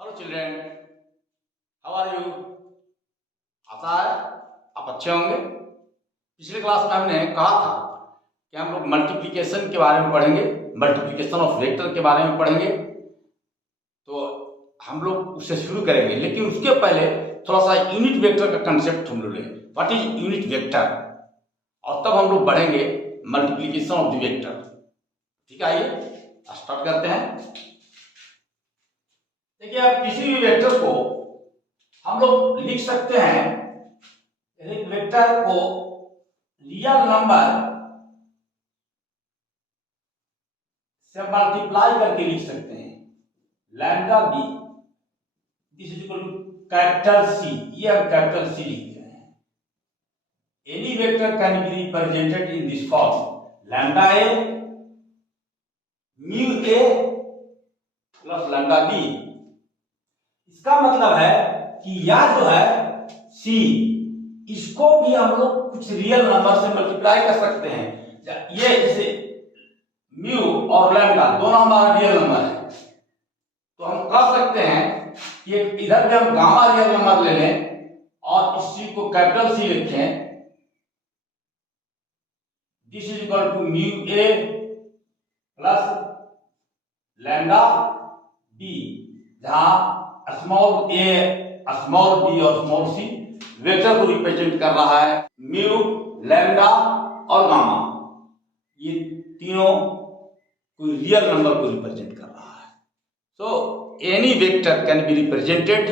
Hello children, how are you. आता है आप अच्छे होंगे। पिछले क्लास में हमने कहा था कि हम लोग मल्टीप्लिकेशन के बारे में पढ़ेंगे, मल्टीप्लिकेशन ऑफ वेक्टर के बारे में पढ़ेंगे। तो हम लोग उससे शुरू करेंगे, लेकिन उसके पहले थोड़ा सा यूनिट वेक्टर का कंसेप्ट हम लोग लेंगे। व्हाट इज यूनिट वेक्टर, और तब हम लोग बढ़ेंगे मल्टीप्लिकेशन ऑफ द वेक्टर। ठीक है, आइए स्टार्ट करते हैं। देखिए, आप किसी भी वेक्टर को हम लोग लिख सकते हैं, एक वेक्टर को रियल नंबर से मल्टीप्लाई करके लिख सकते हैं। Lambda B this is equal to capital C, ये हम कैपिटल सी लिख रहे हैं। Any vector can be represented in this form, lambda A mu A plus lambda B. इसका मतलब है कि यह जो है सी, इसको भी हम लोग कुछ रियल नंबर से मल्टीप्लाई कर सकते हैं। ये जैसे म्यू और लैम्डा दोनों हमारा रियल नंबर है, तो हम कह सकते हैं कि इधर भी हम गामा रियल नंबर ले लें और इस सी को कैपिटल सी लिखें। This is equal to mu A plus lambda B, जहां स्मॉल ए, स्मॉल बी और स्मॉल सी वेक्टर को रिप्रेजेंट कर रहा है। म्यू, लैम्डा और गामा, ये तीनों कोई रियल नंबर को रिप्रेजेंट कर रहा है। So any vector can be represented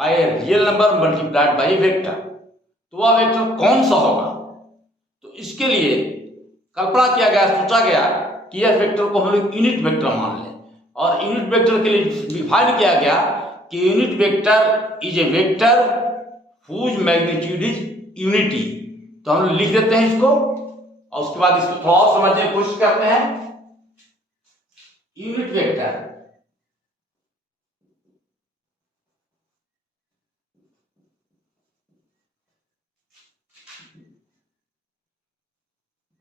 by a real number multiplied by A vector. तो वह वेक्टर कौन सा होगा? तो इसके लिए कल्पना किया गया, सोचा गया कि यह वेक्टर को हम लोग यूनिट वेक्टर मान लें, और यूनिट वेक्टर के लिए डिफाइन किया गया कि unit vector is a vector whose magnitude is unity. तो हम लोग लिख देते हैं इसको, और उसके बाद इसको थोड़ा और समझने की कोशिश करते हैं। Unit vector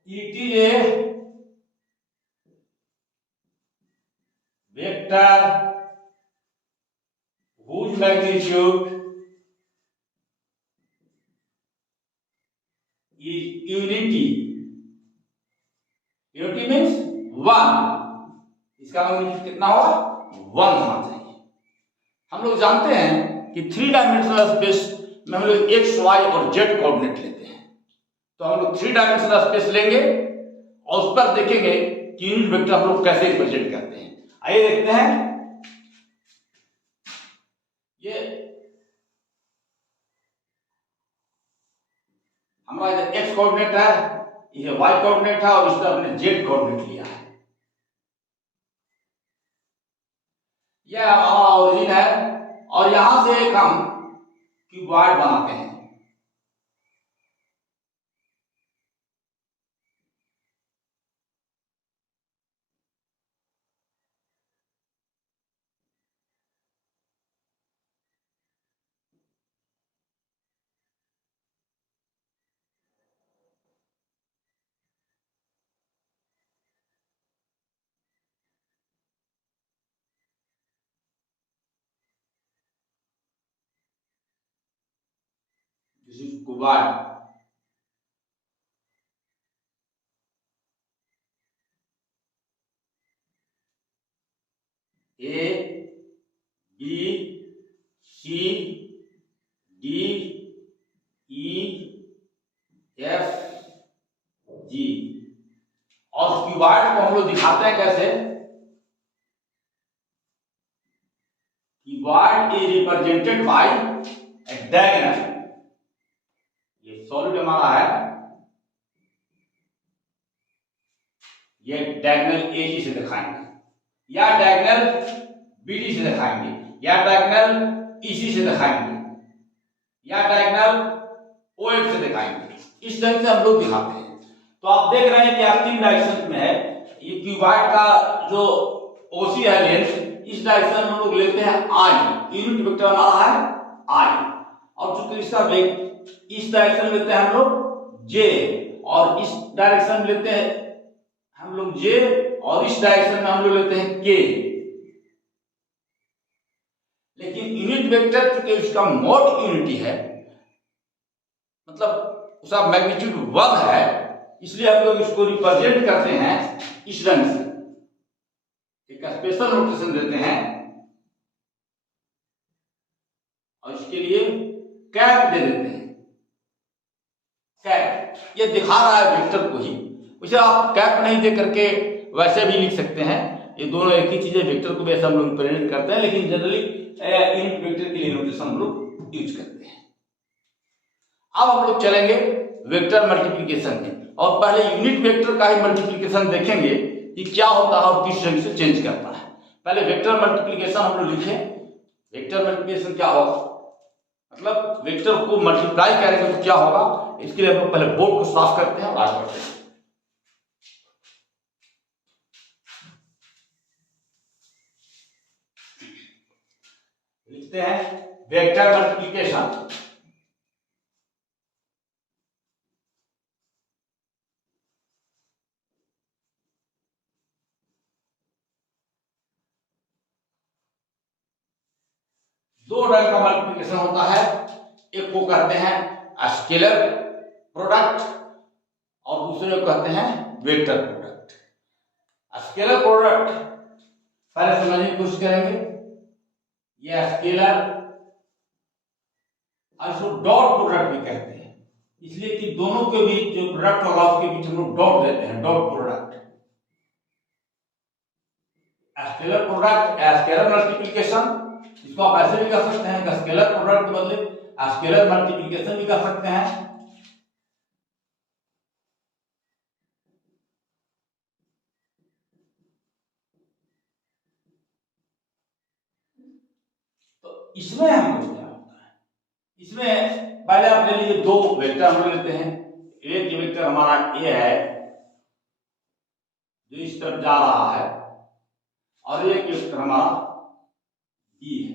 it is a vector whose magnitude is unity. Unity means 1। इसका मैग्नीट्यूड कितना होगा? 1 होना चाहिए। हम लोग जानते हैं कि 3 डायमेंशनल स्पेस में हम लोग एक्स, वाई और जेड कोऑर्डिनेट लेते हैं। तो हम लोग 3 डायमेंशनल स्पेस लेंगे और उस पर देखेंगे कि यूनिट वेक्टर हम लोग कैसे रिप्रेजेंट करते हैं। आइए देखते हैं। ये हमारा इधर एक्स कोऑर्डिनेट है, ये वाई कोऑर्डिनेट है, और इस तरफ हमने जेड कोऑर्डिनेट लिया है। यह हमारा ओरिजिन है, और यहां से एक हम क्यूबॉइड बनाते हैं। This is cuboid. A B C D E F G, और क्यूबॉइड को हम लोग दिखाते हैं कैसे। Cuboid is represented by a diagonal. ये सॉलिड हमारा है, ये डायगोनल एजी से दिखाएंगे, या डायगोनल बीडी से दिखाएंगे, या डायगोनल ईसी से दिखाएंगे, या डायगोनल ओएफ से दिखाएंगे। इस तरह से हम लोग दिखाते हैं। तो आप देख रहे हैं कि आप 3 डायरेक्शन में है। ये क्यूबॉइड का जो ओसी है लेंथ, इस डायरेक्शन में हम लोग लेते हैं आई, यूनिट वेक्टर हमारा है आई, और चूंकि इसका इस डायरेक्शन में लेते हैं हम लोग जे, और इस डायरेक्शन में लेते हैं हम लोग जे, और इस डायरेक्शन में हम लोग लेते हैं के। वेक्टर चूंकि उसका मोड यूनिटी है, मतलब उसका मैग्नीट्यूड 1 है, इसलिए हम लोग इसको रिप्रेजेंट करते हैं इस रंग से, एक स्पेशल नोटेशन देते हैं और इसके लिए कैप दे देते हैं। कैप ये दिखा रहा है वेक्टर को ही, उसे आप कैप नहीं दे करके वैसे भी लिख सकते हैं, ये दोनों एक ही चीज है। वेक्टर को भी ऐसा हम लोग रिप्रेजेंट करते हैं, लेकिन जनरली यूनिट वेक्टर के लिए नोटेशन हम लोग यूज करते हैं। अब हम लोग चलेंगे वेक्टर मल्टीप्लिकेशन में, और पहले यूनिट वेक्टर का ही मल्टीप्लिकेशन देखेंगे कि क्या होता है और किस रंग से चेंज करता है। पहले वेक्टर मल्टीप्लिकेशन हम लोग लिखें। वेक्टर मल्टीप्लिकेशन क्या होगा, मतलब वेक्टर को मल्टीप्लाई करेंगे तो क्या होगा, इसके लिए हम लोग पहले बोर्ड को साफ करते हैं और आगे बढ़ते हैं। लिखते हैं वेक्टर मल्टीप्लिकेशन। दो रंग का मल्टीप्लिकेशन होता है, एक को कहते हैं स्केलर प्रोडक्ट और दूसरे को कहते हैं वेक्टर प्रोडक्ट। स्केलर प्रोडक्ट पहले समझने की कोशिश करेंगे। यह स्केलर इसको डॉट प्रोडक्ट भी कहते हैं, इसलिए कि दोनों के बीच जो प्रोडक्ट होगा उसके बीच हम लोग डॉट देते हैं, dot product. Scalar product scalar multiplication, इसको आप ऐसे भी कर सकते हैं, स्केलर प्रोडक्ट के बदले स्केलर मल्टीप्लिकेशन भी कर सकते हैं। तो इसमें हम लोग क्या होता है, इसमें पहले आप ले लीजिए दो वेक्टर हम लोग लेते हैं। एक वेक्टर हमारा ए है जो इस तरफ जा रहा है, और एक वेक्टर हमारा बी है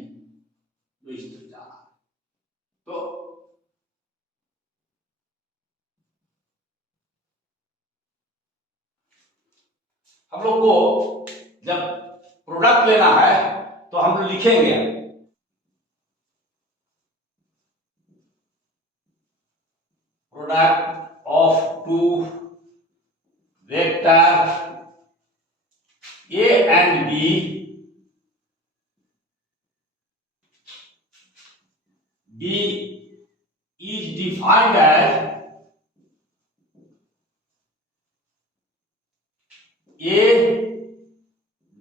जो इस तरफ जा रहा है। तो हम लोग को जब प्रोडक्ट लेना है तो हम लोग लिखेंगे product of two vector A and B B is defined as A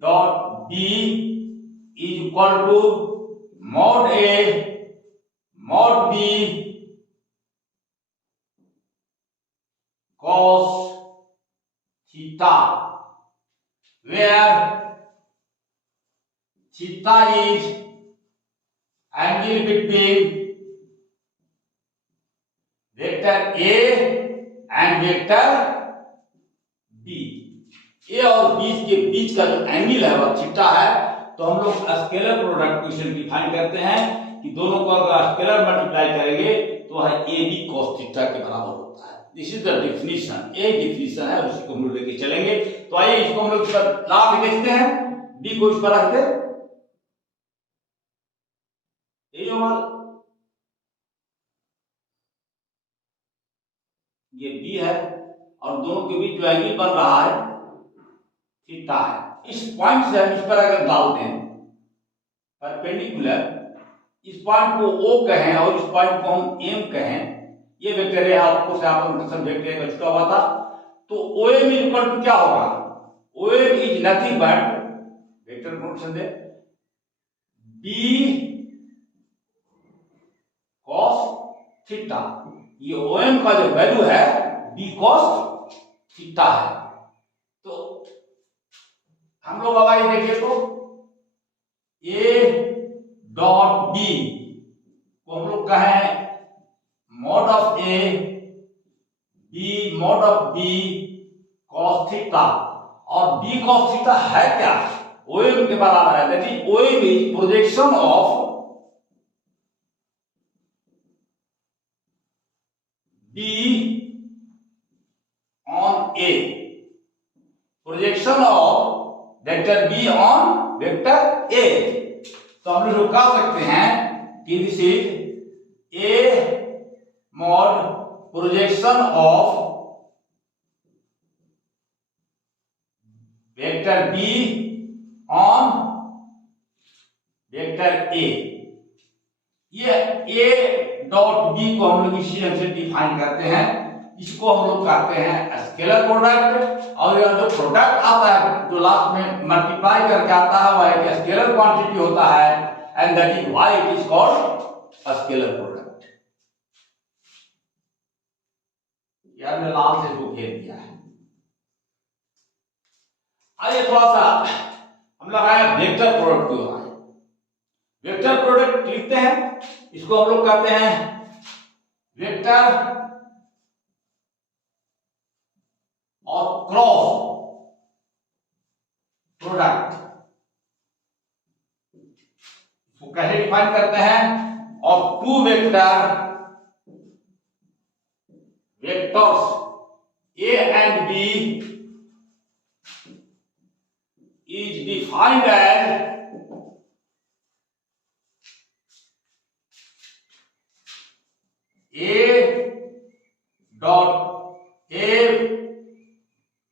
dot B is equal to mod A mod B cos theta, where theta is angle between vector A and vector B। ए और B के बीच का जो angle है वह theta है। तो हम लोग स्केलर प्रोडक्ट को इसे डिफाइन करते हैं कि दोनों को अगर स्केलर मल्टीप्लाई करेंगे तो वह ए बी cos थीटा के बराबर होता है। This is the definition, a definition है, उसी को हम लोग लेके चलेंगे। तो आइए इसको हम लोग ला के देखते हैं, बी को इस पर रख दे, ये बी है और दोनों के बीच जो एंगल बन रहा है थीटा है। इस पॉइंट से हम इस पर अगर डाल दें परपेंडिकुलर, इस पॉइंट को O कहें और इस पॉइंट को हम M कहें, ये वेक्टर है, आपको से आप नोटेशन वेक्टर का छुटा हुआ था। तो OM इक्वल टू क्या होगा, OM is nothing but vector notation they B cos theta. ये OM का जो वैल्यू है B cos थीटा है। तो हम लोग अब आगे देखिए तो A डॉट B को हम लोग कहें mod of A B mod of B cos theta, और B cos थीटा है क्या, OM के बराबर है। That is OM is projection of B on A, projection of vector B on vector A। तो हम लोग कह सकते हैं कि this is a mod projection of vector B on vector A। ये A डॉट B को हम लोग इसी ढंग से डिफाइन करते हैं। इसको हम लोग कहते हैं स्केलर प्रोडक्ट, और यह जो प्रोडक्ट आता है जो लास्ट में मल्टीप्लाई करके आता है वह एक स्केलर क्वांटिटी होता है, and that is why it is called scalar product. ये हमने लाल से इसको घेर दिया है। आइए थोड़ा सा हम लगाया वेक्टर प्रोडक्ट की ओर। वेक्टर प्रोडक्ट लिखते हैं, इसको हम लोग कहते हैं वेक्टर और क्रॉस प्रोडक्ट। इसको कैसे डिफाइन करते हैं? Of two vectors A and B is defined as A dot A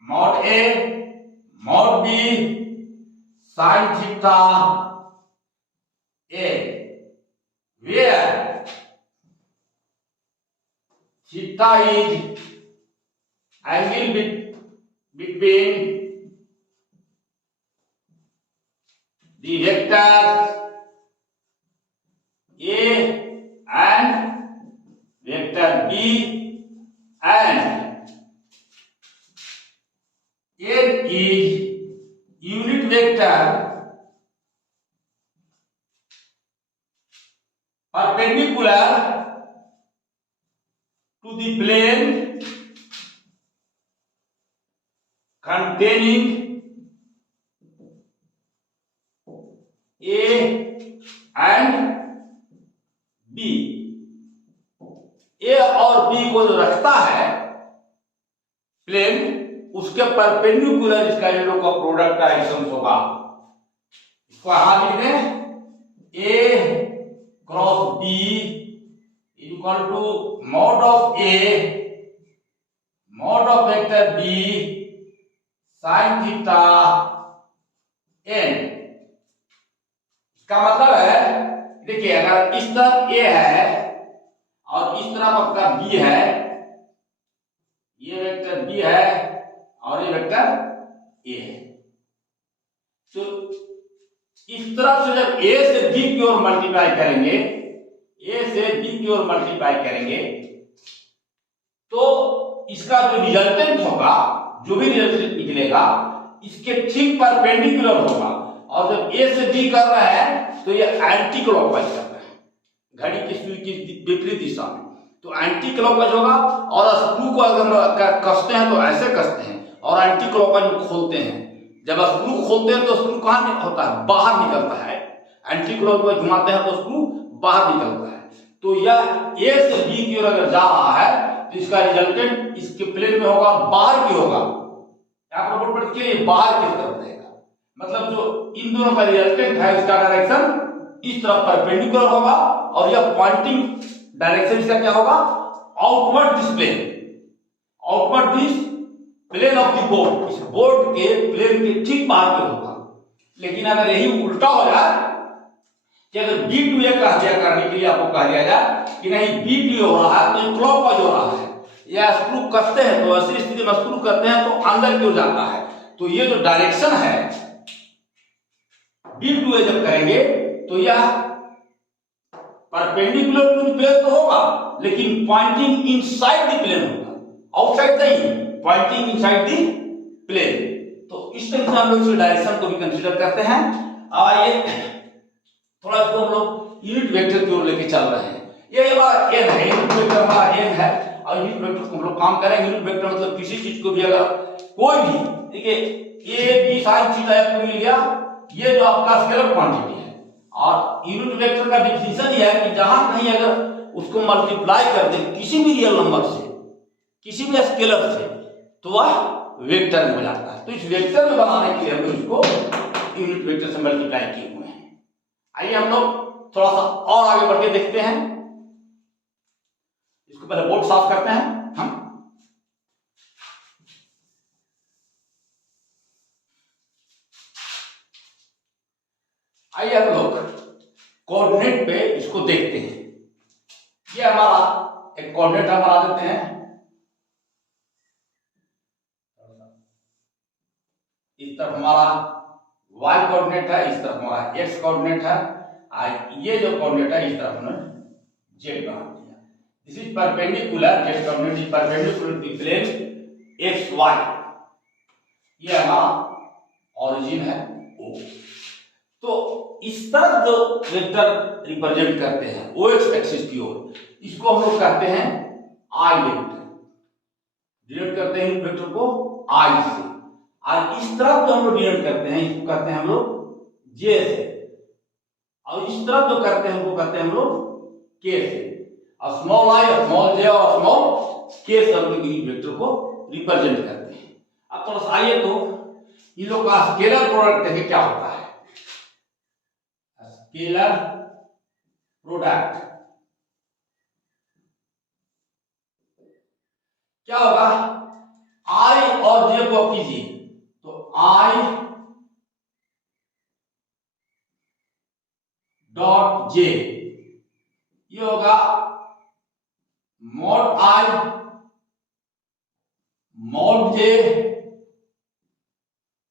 mod A mod B sin theta A, where theta is angle between the vectors A and vector B, and N is unit vector perpendicular to the plane containing A and B। A और B को जो रखता है plane, उसके perpendicular इसका इन लोग का product direction होगा। इसको यहां लिख दें, A cross B equal to mod of A mod of vector B sine theta N। इसका मतलब है, देखिए अगर इस तरफ A है और इस तरफ आपका B है, ये वेक्टर B है और ये वेक्टर A है, तो इस तरफ से जब A से B की ओर मल्टीप्लाई करेंगे, A से B की ओर मल्टीप्लाई करेंगे, तो इसका जो रिजल्टेंट होगा, जो भी रिजल्टेंट निकलेगा, इसके ठीक परपेंडिकुलर होगा। और जब A से B कर रहे हैं तो ये एंटी क्लॉकवाइज कर रहे हैं, घड़ी की सुई की विपरीत दिशा में, तो एंटी क्लॉकवाइज होगा। और स्क्रू को अगर कसते हैं तो ऐसे कसते हैं, और एंटी क्लॉकवाइज में खोलते हैं। जब स्क्रू खोलते हैं तो स्क्रू कहाँ होता है? बाहर निकलता है। एंटी क्लॉकवाइज घुमाते हैं तो स्क्रू बाहर निकलता है। तो यह A से B की ओर अगर जा रहा है तो इसका रिजल्टेंट इसके प्लेन में होगा, बाहर की होगा। यहाँ पर बोर्ड पर ये बाहर की तरफ रहेगा, मतलब जो इन दोनों का रिजल्टेंट है इसका डायरेक्शन इस तरफ परपेंडिकुलर होगा, और यह पॉइंटिंग डायरेक्शन इसका क्या होगा? Outward this plane, outward this plane of the board, इस बोर्ड के प्लेन के ठीक बाहर पे होगा। लेकिन अगर यही उल्टा हो जाए कि अगर B टू A कह दिया करने के लिए आपको कह दिया जाए कि नहीं B टू A हो रहा है तो क्लॉकवाइज हो रहा है, या स्क्रू कसते हैं तो ऐसी स्थिति में स्क्रू करते हैं तो अंदर की ओर जाता है, तो ये जो डायरेक्शन है B टू A जब करेंगे तो यह परपेंडिकुलर टू द प्लेन तो होगा, लेकिन पॉइंटिंग इनसाइड द प्लेन होगा, आउटसाइड नहीं, पॉइंटिंग इनसाइड द प्लेन। तो इस तरह से हम लोग इस डायरेक्शन को भी कंसीडर करते हैं। आइए थोड़ा इसको हम लोग यूनिट वेक्टर की ओर लेके चल रहे हैं। ये हमारा n है, यूनिट वेक्टर हमारा n है, और यूनिट वेक्टर को हम लोग काम करेंगे। यूनिट वेक्टर मतलब किसी चीज को भी अगर कोई भी, देखिए A B sin थीटा आपको मिल गया, ये जो आपका स्केलर क्वांटिटी है। और यूनिट वेक्टर का डिफिनेशन ये है कि जहां कहीं अगर उसको मल्टीप्लाई कर दे किसी भी रियल नंबर से, किसी भी स्केलर से, तो वह वेक्टर में हो जाता है। तो इस वेक्टर में बनाने के लिए हम इसको यूनिट वेक्टर से मल्टीप्लाई किए हुए हैं। आइए हम लोग थोड़ा सा और आगे बढ़ के देखते हैं। इसको पहले बोर्ड साफ करते हैं हम। आइए हम लोग कोऑर्डिनेट पे इसको देखते हैं। ये हमारा एक कोऑर्डिनेट हमारा देते हैं, इस तरफ हमारा y कोऑर्डिनेट है, इस तरफ हमारा x कोऑर्डिनेट है, ये जो कोऑर्डिनेट है इस तरफ हमने z बना दिया। This is perpendicular, z coordinate is perpendicular to plane xy। ये हमारा ओरिजिन है O। तो इस तरफ जो वेक्टर रिप्रेजेंट करते हैं OX एक्सिस की ओर, इसको हम लोग कहते हैं I वेक्टर। डिनोट करते हैं वेक्टर को I से। और इस तरफ जो हम लोग डिनोट करते हैं इसको कहते हैं हम लोग J से, और इस तरफ जो करते हैं उनको कहते हैं हम लोग K से। और स्मॉल I, स्मॉल J और स्मॉल K से हम लोग इस वेक्टर को रिप्रेजेंट करते हैं। अब थोड़ा सा आइए तो इन लोग का स्केलर प्रोडक्ट देखें क्या होता है। स्केलर प्रोडक्ट क्या होगा, I और J को कीजिए तो I डॉट J, ये होगा mod I mod J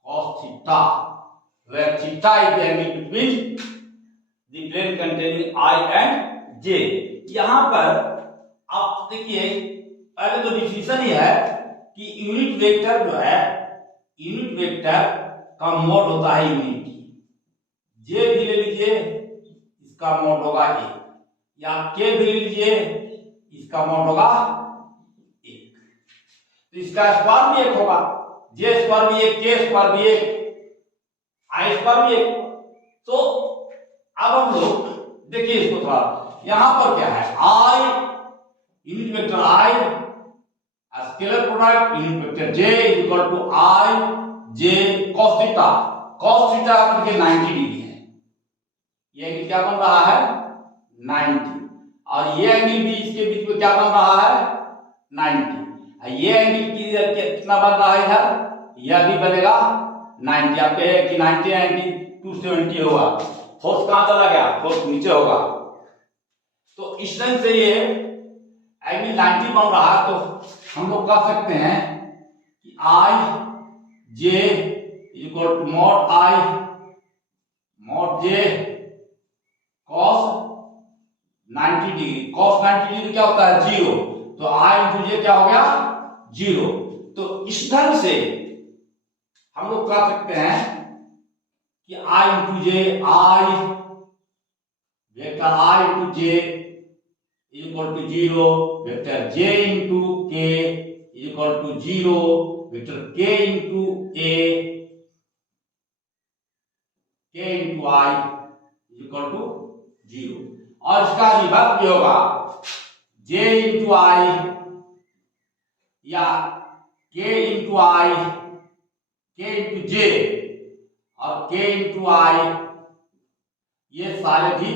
cos theta, where theta is the angle between the plane containing I and J। यहां पर आप देखिए पहले तो डिफिनेशन ही है कि यूनिट वेक्टर जो है, यूनिट वेक्टर का मोड होता है यूनिटी। J भी ले लीजिए, इसका मोड होगा 1, या K भी ले लीजिए, इसका मोड होगा 1। तो इसका स्क्वायर भी 1 होगा, J स्क्वायर भी 1, K स्क्वायर भी 1, I स्क्वायर भी 1। तो अब हम लोग देखिए इसको थोड़ा, यहां पर क्या है, I unit vector I, scalar product unit vector J is equal to I J cos theta. cos theta अपन के 90 डिग्री है, ये एंगल क्या बन रहा है 90, और ये एंगल भी इसके बीच में क्या बन रहा है 90। ये एंगल कितना बन रहा है इधर, यह भी बनेगा 90। आप कहे कि 90 90 270 होगा, फोर्स कहां चला गया, फोर्स नीचे होगा। तो इस तरह से ये एंगल 90 बन रहा है। तो हम लोग कह सकते हैं कि I J equal to mod I mod J cos 90 degree. cos 90 degree क्या होता है 0, तो I इंटू J क्या हो गया 0। तो इस ढंग से हम लोग कह सकते हैं कि I into J, I vector I into J equal to 0, vector J into K equal to 0, vector K into A, K into I equal to 0। और इसका रिवर्स भी होगा, J इंटू I या K into I, K into J और K into I, ये सारे भी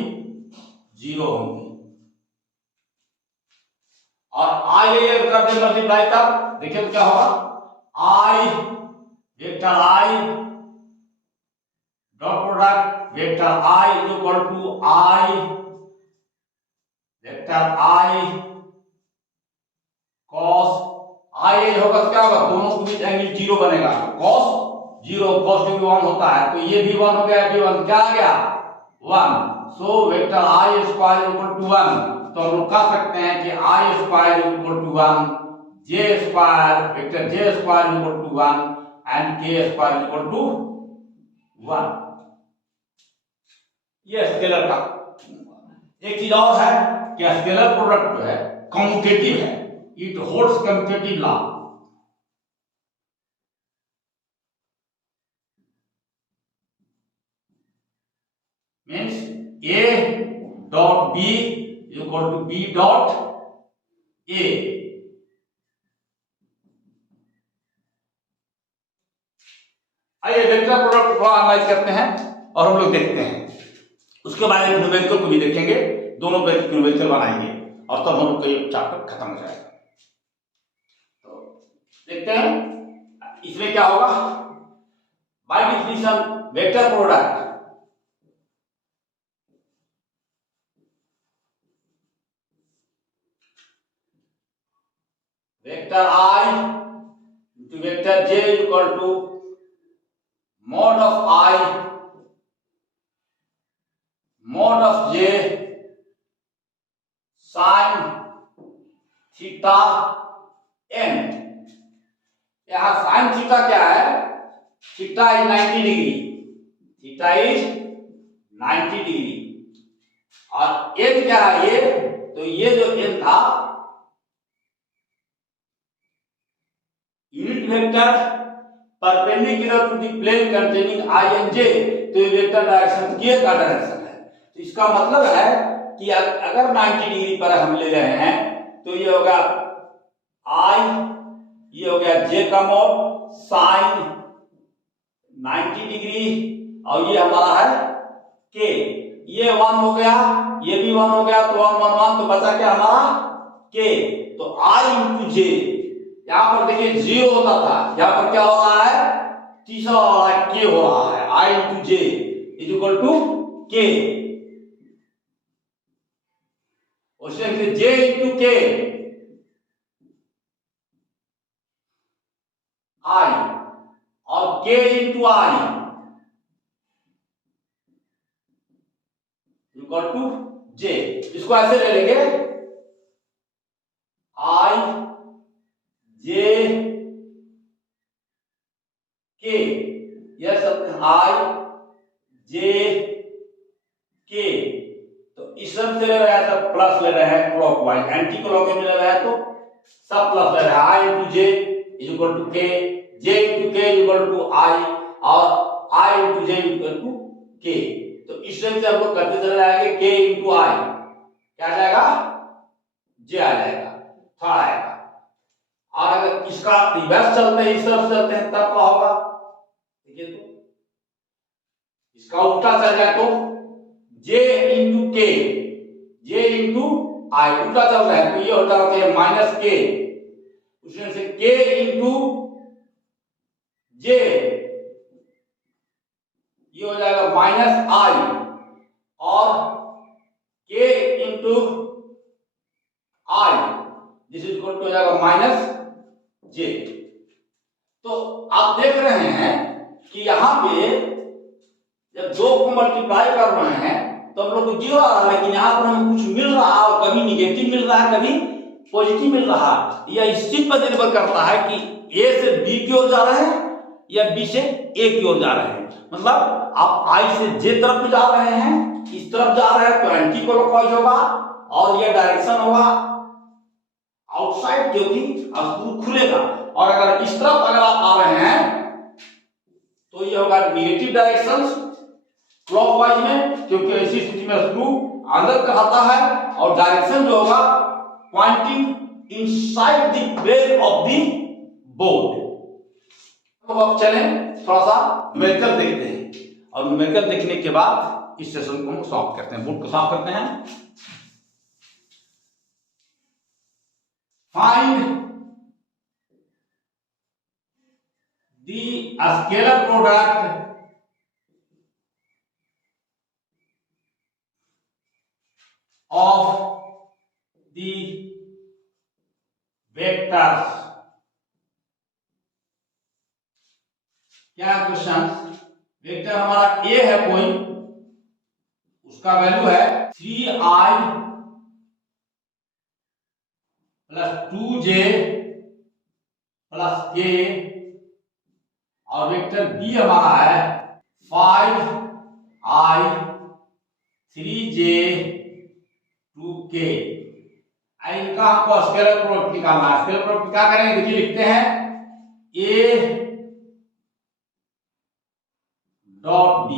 0 होंगे। और I ये कर दे मल्टीप्लाई तब देखिए तो क्या होगा, I vector I dot product vector I equal to I vector I cos I होगा तो क्या होगा, दोनों के बीच एंगल 0 बनेगा, cos 0, cos भी 1 होता है, तो ये भी 1 हो गया, कि 1 क्या आ गया 1। So vector I square equal to 1। तो हम लोग कह सकते हैं कि I square equal to 1, J square vector J square equal to 1 and K square equal to 1। ये स्केलर का एक चीज और है कि स्केलर प्रोडक्ट जो है कम्यूटेटिव है, it holds commutative law. Means A dot B equal to B dot A। आइए वेक्टर प्रोडक्ट को एनालाइज करते हैं और हम लोग देखते हैं। उसके बाद एक न्यूमेरिकल को भी देखेंगे, दोनों पे न्यूमेरिकल बनाएंगे और तब हम लोग का ये चैप्टर खत्म हो जाएगा। तो देखते हैं इसमें क्या होगा। By definition vector product vector I into vector J equal to mod of I mod of J sin theta n। यहां sin थीटा क्या है, theta is 90 degree, theta is 90 degree और n क्या है ये, तो ये जो n था unit vector perpendicular to the plane containing I and J, तो ये वेक्टर डायरेक्शन k का डायरेक्शन है। तो इसका मतलब है कि अगर 90 डिग्री पर हम ले रहे हैं तो ये होगा I, ये हो गया J का मॉड साइन 90 डिग्री और ये हमारा है k, ये 1 हो गया, ये भी 1 हो गया, तो 1 1 1, तो बचा क्या हमारा k। तो I into J, यहां पर देखिए 0 होता था, यहां पर क्या हो रहा है, तीसरा वाला k हो रहा है, I into J is equal to k। Question से J into k I और k into I equal to J। इसको ऐसे ले लेंगे I J K, यह सब I J K, तो इस सब से ले रहा है सब प्लस ले रहे हैं क्लॉकवाइज, एंटी क्लॉक में ले रहा है तो सब प्लस ले रहा है। I into J is equal to K, J into K is equal to I और I into J is equal to K। तो इस तरह से हम लोग करते चले जाएंगे, K into I क्या आ जाएगा, J आ जाएगा, थर्ड आएगा। और अगर इसका रिवर्स चलते हैं, इस तरफ चलते हैं, तब क्या होगा, देखिए तो इसका उल्टा चल जाए तो J into K, J into I उल्टा चल रहा है तो ये हो जाता है माइनस K, उसमें से K into J ये हो जाएगा माइनस I और K into I this is equal to हो जाएगा माइनस J। तो आप देख रहे हैं कि यहां पे जब दो को मल्टीप्लाई कर रहे हैं तो हम लोग को जीरो आ रहा है, लेकिन यहाँ पर हमें कुछ मिल रहा है और कभी निगेटिव मिल रहा है, कभी पॉजिटिव मिल रहा है। यह इस चीज पर निर्भर करता है कि A से B की ओर जा रहे हैं या B से A की ओर जा रहे हैं। मतलब आप I से J तरफ जा रहे हैं, इस तरफ जा रहे हैं तो एंटी क्लॉकवाइज होगा और यह डायरेक्शन होगा आउटसाइड, क्योंकि स्क्रू खुलेगा। और अगर इस तरफ अगर आप आ रहे हैं तो ये होगा निगेटिव डायरेक्शन क्लॉकवाइज में, क्योंकि ऐसी स्थिति में स्क्रू अंदर कहता है और डायरेक्शन जो होगा pointing inside the plane of the board. तो अब चलें थोड़ा सा न्यूमेरिकल देखते हैं और न्यूमेरिकल देखने के बाद इस सेशन को हम सॉल्व करते हैं, बोर्ड को सॉल्व करते हैं। Find the scalar product of the vectors। क्या क्वेश्चन, वेक्टर हमारा A है कोई, उसका वैल्यू है 3i plus 2j plus k और वेक्टर B हमारा है 5i 3j 2k। इनका हमको स्केलर प्रोडक्ट निकालना है। स्केलर प्रोडक्ट क्या करेंगे, देखिए लिखते हैं A dot B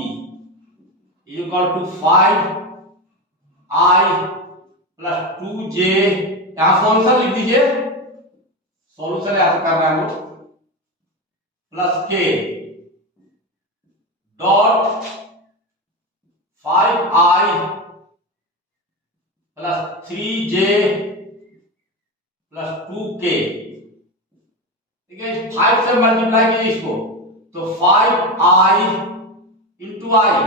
equal to 5i plus 2j, यहां सॉल्यूशन लिख दीजिए, सॉल्यूशन यहां करना है वो, प्लस k डॉट 5i से मल्टीप्लाई कीजिए इसको, तो 5i इंटू आई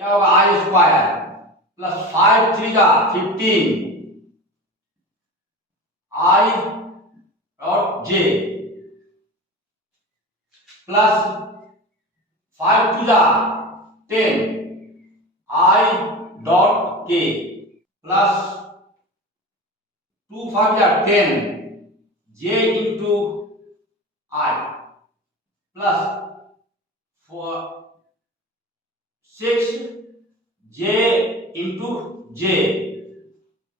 क्या होगा, आई स्क्वायर प्लस 5 3 जा 15 आई और जे प्लस 5 2 जा 10 आई डॉट के प्लस 2 5 जा 10 जे इंटू आई प्लस 6 जे इंटू जे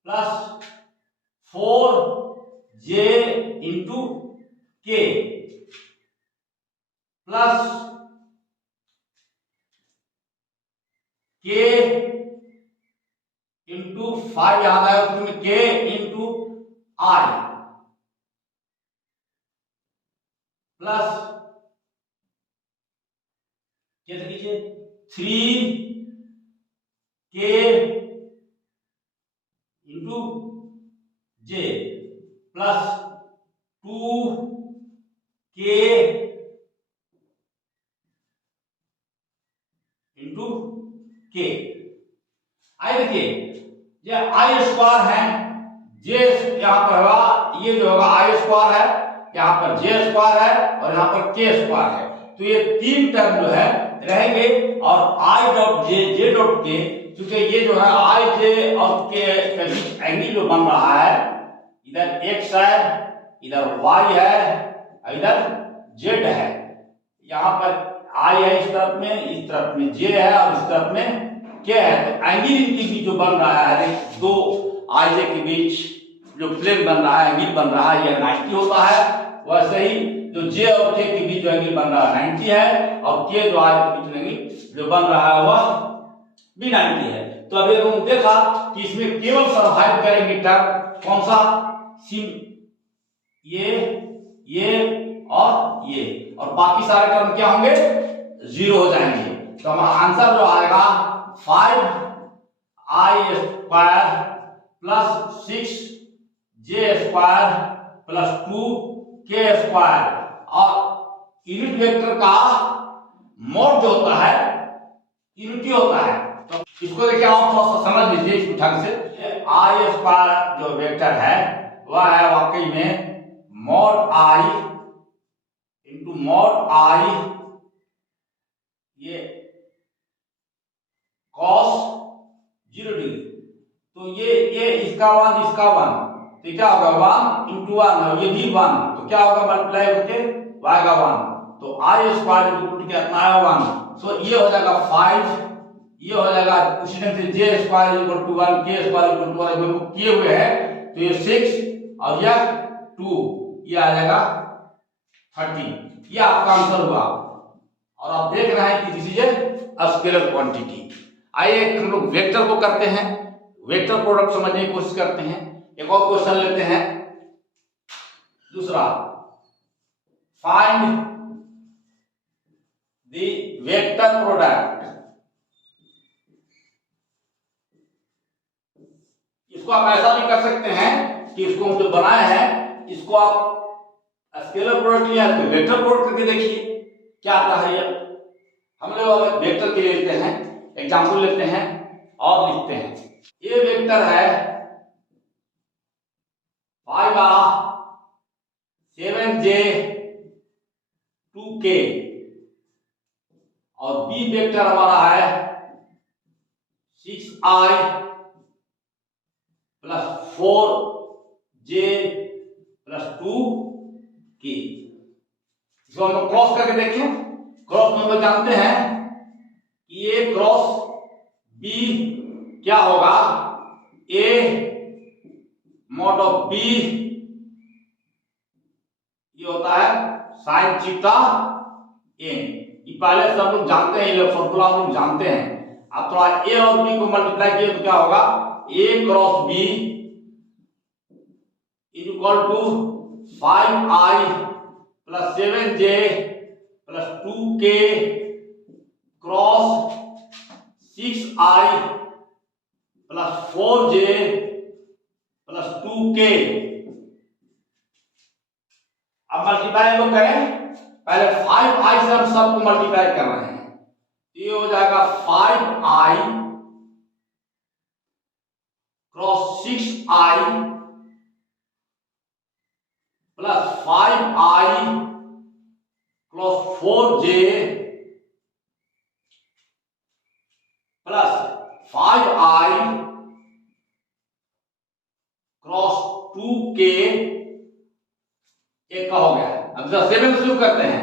प्लस 4 जे इंटू के प्लस के इंटू 5 याद आया उसमें, के इंटू आई प्लस कैसे कीजिए 3 के इंटू जे प्लस 2 के इंटू के। आई देखिए ये आई स्क्वायर है, जे यहां पर होगा, ये जो होगा आई स्क्वायर है, यहां पर जे स्क्वायर है और यहां पर के स्क्वायर है, तो ये तीन टर्म जो है रहेंगे और I dot J J dot के, क्योंकि ये जो है आई जे और के बीच एंगल जो बन रहा है, इधर एक्स है इधर वाई है इधर जेड है, यहां पर आई है इस तरफ में जे है और इस तरफ में के है, तो एंगल इनके बीच जो बन रहा है दो आई जे के बीच जो प्लेन बन रहा है, एंगल बन रहा है, यह 90 होता है। वैसे ही जो जे और के बीच जो एंगल बन रहा है 90 है और के जो आई के बीच एंगल जो बन रहा है वह भी 90 है। तो अभी हमने देखा कि इसमें केवल सर्वाइव करेंगे टर्म कौन सा, ये और बाकी सारे टर्म क्या होंगे, जीरो हो जाएंगे। तो हमारा आंसर जो आएगा 5i square plus 6j square plus 2k square, और यूनिट वेक्टर का मोड जो होता है यूनिटी होता है। तो इसको देखिए आप थोड़ा सा समझ लीजिए इस ढंग से, आई स्क्वायर जो वेक्टर है वह है वाकई में mode I into mode I ये cos 0 डिग्री, तो ये इसका 1 तो क्या होगा 1 इंटू 1, ये भी 1, तो क्या होगा मल्टीप्लाई होके y का 1, तो आई स्क्वायर इक्वल टू कितना है 1, सो ये हो जाएगा 5, ये हो जाएगा उसी ढंग से जे स्क्वायर इक्वल टू 1 के स्क्वायर इक्वल टू 1 दोनों किए हुए हैं, तो ये 6 और यह 2, ये आ जाएगा 30, ये आपका आंसर हुआ। और आप देख रहे हैं कि this is a scalar quantity. आइए हम लोग वेक्टर को करते हैं, वेक्टर प्रोडक्ट समझने की कोशिश करते हैं। एक और क्वेश्चन लेते हैं, दूसरा, फाइंड द वेक्टर प्रोडक्ट। इसको आप ऐसा भी कर सकते हैं कि इसको हम जो बनाए हैं इसको आप स्केलर प्रोडक्ट या वेक्टर प्रोडक्ट करके देखिए क्या आता है। ये हम लोग वेक्टर के लिए लेते हैं, एग्जाम्पल लेते हैं और लिखते हैं। ये वेक्टर है 7j 2k और बी वेक्टर हमारा है 6i plus 4j plus 2k। इसको हम लोग क्रॉस करके देखें, क्रॉस में हम लोग जानते हैं कि ये क्रॉस बी क्या होगा, ए मॉड ऑफ बी ये होता है साइन थीटा एन। ये पहले से हम लोग जानते हैं, ये फॉर्मूला हम लोग जानते हैं। अब थोड़ा ए और बी को मल्टीप्लाई किए तो क्या होगा, A cross B equal to 5i plus 7j plus 2k cross 6i plus 4j plus 2k। अब मल्टीप्लाई हम लोग करें पहले 5i से हम सबको मल्टीप्लाई कर रहे हैं, ये हो जाएगा 5i cross 6i plus 5i cross 4j plus 5i cross 2k, एक का हो गया। अब 7 शुरू करते हैं,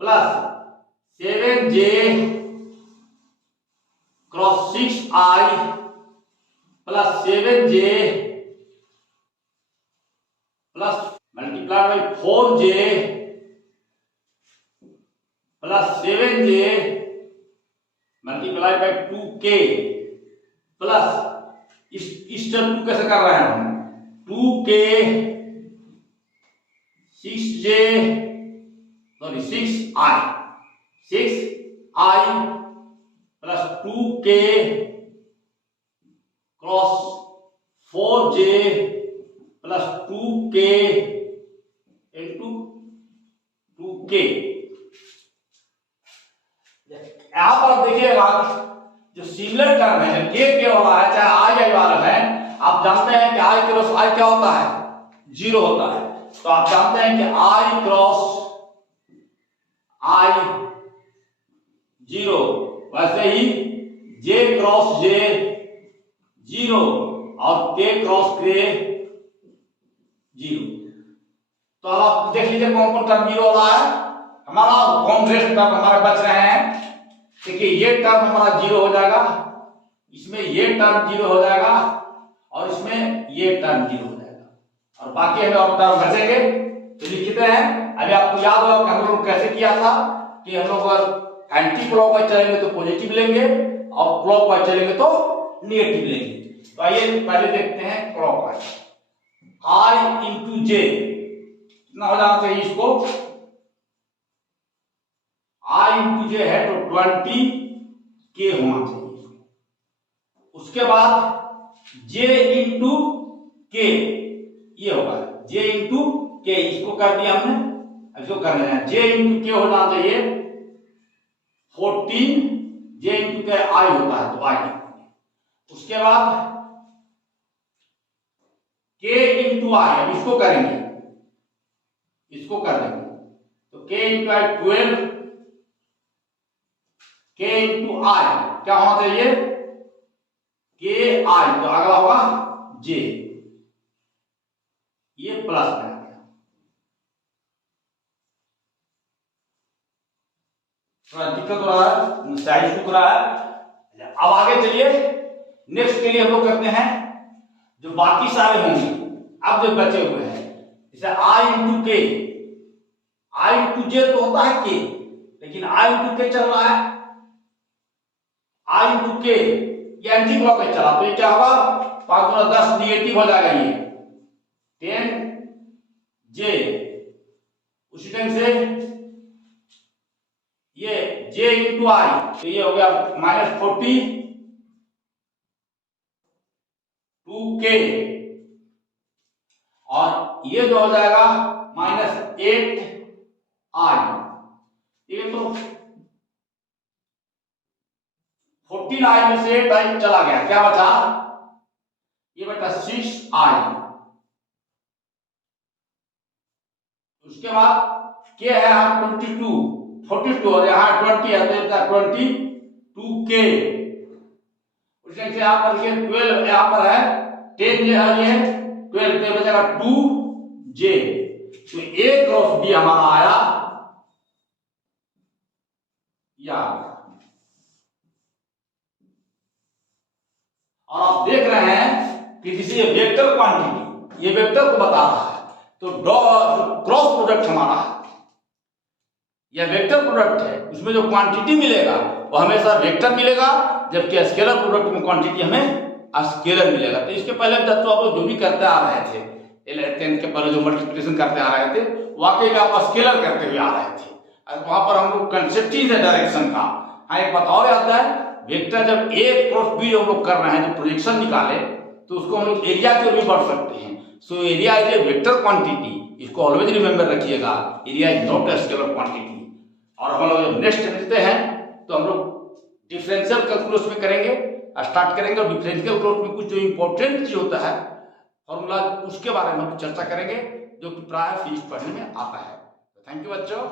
plus 7j cross 6i plus 7j plus multiply by 4j plus 7j multiply by 2k plus इस टर्म 2 कैसे कर रहे हैं हम, 2k 6j sorry 6i plus 2k cross 4j plus 2k into 2k। यहां पर देखिएगा जो सिमिलर टर्म है, जब के वाला है चाहे आई वाला है, आप जानते हैं कि आई क्रॉस आई क्या होता है, 0 होता है। तो आप जानते हैं कि आई क्रॉस आई 0, वैसे ही जे क्रॉस जे 0 और के क्रॉस के 0। तो अब आप देख लीजिए कौन कौन टर्म 0 हो रहा है, हमारा कॉम्प्लेक्स टर्म हमारे बच रहे हैं। देखिए ये टर्म हमारा 0 हो जाएगा, इसमें ये टर्म 0 हो जाएगा और इसमें ये टर्म 0 हो जाएगा, और बाकी हमें और टर्म बचेंगे। तो लिखते हैं, अभी आपको याद होगा कि हम लोग कैसे किया था कि हम लोग अगर एंटी क्लॉकवाइज चलेंगे तो पॉजिटिव लेंगे और क्लॉकवाइज चलेंगे तो नेगेटिव लेंगे। तो आइए पहले देखते हैं क्लॉकवाइज। i इंटू जे कितना हो जाना चाहिए, इसको i इंटू जे है तो 20k होना चाहिए। उसके बाद j इंटू के, ये होगा j इंटू के, इसको कर दिया हमने, इसको कर लेना है j इंटू के होना चाहिए 14, j इंटू के i होता है तो i। उसके बाद k इंटू आई, अब इसको करेंगे, इसको कर देंगे तो k इंटू आई 12, k इंटू आई क्या होना चाहिए, k आई, तो अगला होगा j, ये प्लस में आ गया। थोड़ा दिक्कत हो रहा है, साइज टूट रहा है। अब आगे चलिए, नेक्स्ट के लिए हम लोग करते हैं जो बाकी सारे होंगे, अब जो बचे हुए हैं, जैसे i इंटू के, i इंटू जे तो होता है के, लेकिन i इंटू के चल रहा है, i इंटू के ये एंटी क्लॉकवाइज चला, तो ये क्या होगा, 5 गुना 10 निगेटिव हो जाएगा, ये 10j। उसी ढंग से ये j इंटू आई, तो ये हो गया -40 2k, और ये जो हो जाएगा -8i। ये तो 14i में से 8i चला गया, क्या बचा, ये बचा 6i। उसके बाद k है 22, 42 और यहाँ 20 है तो 22k। उसी से यहाँ पर ये 12 यहाँ पर है, 10 जो है ये 12 पे बचेगा 2j, तो a क्रॉस b हमारा आया या। और आप देख रहे हैं कि किसी वेक्टर क्वांटिटी, ये वेक्टर को बता रहा है, तो क्रॉस प्रोडक्ट हमारा है, यह वेक्टर प्रोडक्ट है, उसमें जो क्वांटिटी मिलेगा वो हमेशा वेक्टर मिलेगा, जबकि स्केलर प्रोडक्ट में क्वांटिटी हमें स्केलर मिलेगा। तो इसके पहले बच्चों आप जो भी करते आ रहे थे, 10th के पहले जो मल्टीप्लिकेशन करते आ रहे थे, वाकई में आप स्केलर करते हुए आ रहे थे। वहां पर हम लोग कंसेप्ट ही है डायरेक्शन का। हाँ, एक बात और आता है, वेक्टर जब ए क्रॉस बी हम लोग कर रहे हैं, जो प्रोजेक्शन निकाले, तो उसको हम लोग एरिया की ओर भी बढ़ सकते हैं। So area is a vector quantity, इसको ऑलवेज रिमेंबर रखिएगा, area is not a scalar quantity. और हम लोग नेक्स्ट मिलते हैं तो हम लोग डिफरेंशियल कैलकुलस में करेंगे, स्टार्ट करेंगे, और डिफरेंशियल कैलकुलस में कुछ जो इंपॉर्टेंट चीज होता है फॉर्मूला, उसके बारे में हम चर्चा करेंगे जो कि प्राय फिजिक्स पढ़ने में आता है। थैंक यू बच्चों।